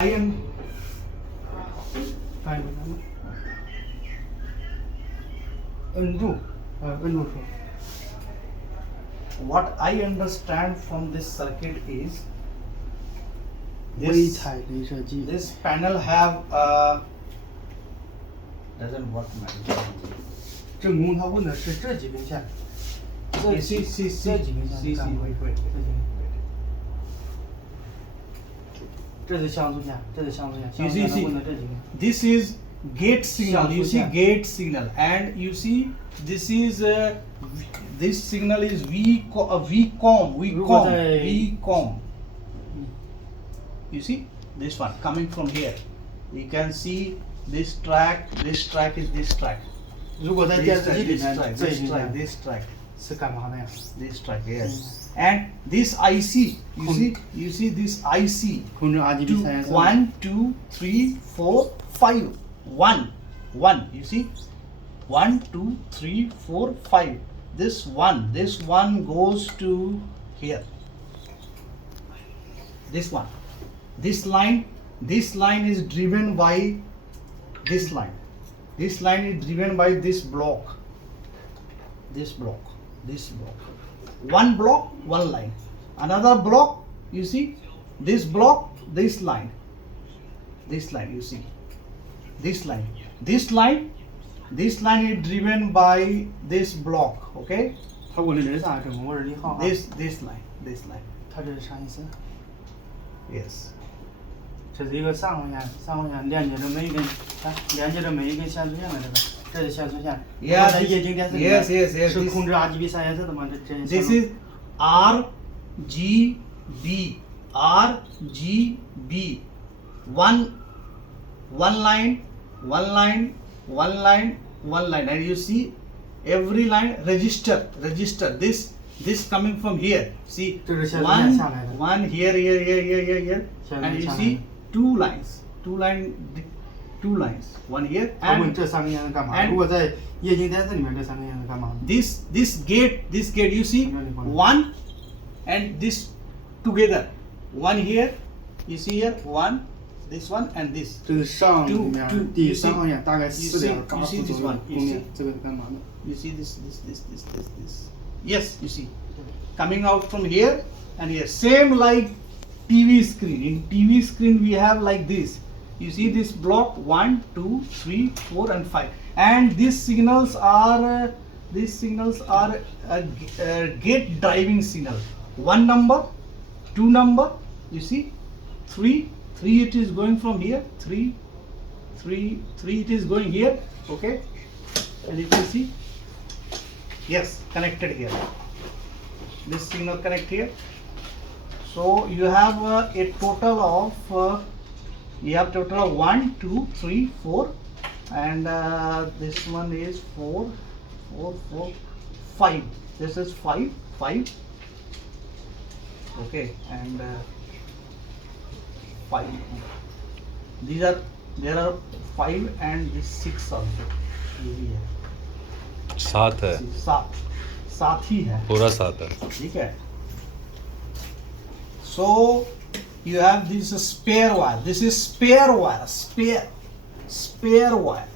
What I understand from this circuit is this panel have doesn't work man. 正宫他问的是这几根线，See,这几根线干嘛？ wait. 这是像素线，这是像素线。 You see, 他问的这几根。 this is gate signal. You see gate signal, and you see this is this signal is VCOM. You see this one coming from here. You can see this track. This track is this track. 如果在电视机里 This 面， track, 这 this 一 track, 根 this track, 是干嘛的呀？ this track. Yes. And this IC. You see this IC. 控制 RGB Two, 三原色。 1, 2, 3, 4, 5. 1. You see? 1, 2, 3, 4, 5. This one goes to here. This one. This line is driven by this line. This line is driven by this block. This block. One block, one line. Another block, you see? This block, this line. This line, you see? This line is driven by this block. Okay? 他问的这是啥？正宫我是1号。 This line. 他这是啥意思？ Yes. 这是一个上环线连接着每一根线素线的这个，这是线素线。 Yeah, 在液晶电视里面 yes. 是控制 RGB 三原色的吗？这 This is RGB. One line, and you see every line register. This coming from here. See, 这是线素线下来的。 one here, and you see two lines. One here 他问 and 这三根线是干嘛？ and 如果在液晶电视里面，这三根线是干嘛？ this gate. You see one and this together. One here. You see here one. This one and this. 这是上面第三号线，大概 you see 4.8 伏 this 左右 one, 公面，这个是干嘛的？ You see this. Yes, you see. Coming out from here and here. Same like TV screen. In TV screen we have like this. You see this block 1, 2, 3, 4 and 5. And these signals are gate driving signal. 1 number, 2 number, you see, 3 it is going from here, 3 it is going here, okay, and you can see, yes, connected here. This signal connect here. So you have a total of 1, 2, 3, 4, and this one is 4, 5. This is 5. Okay, and 5. There are 5 and this 6 also. ये भी है. 7 है, सात ही है. पूरा 7 है. ठीक है. So you have this spare wire. This is spare wire. Spare wire.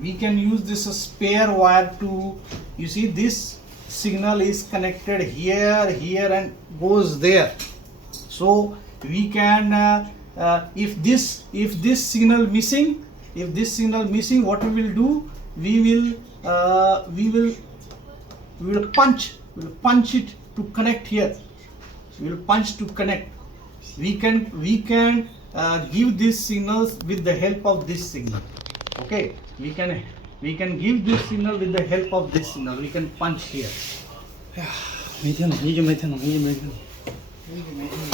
We can use this spare wire to, you see, this signal is connected here and goes there. So we can if this signal missing, what we will do, we will punch it to connect here. We will punch to connect. We can give these signals with the help of this signal. Okay, we can give this signal with the help of this signal. We can punch here. 没听懂，一句没听懂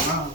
啊。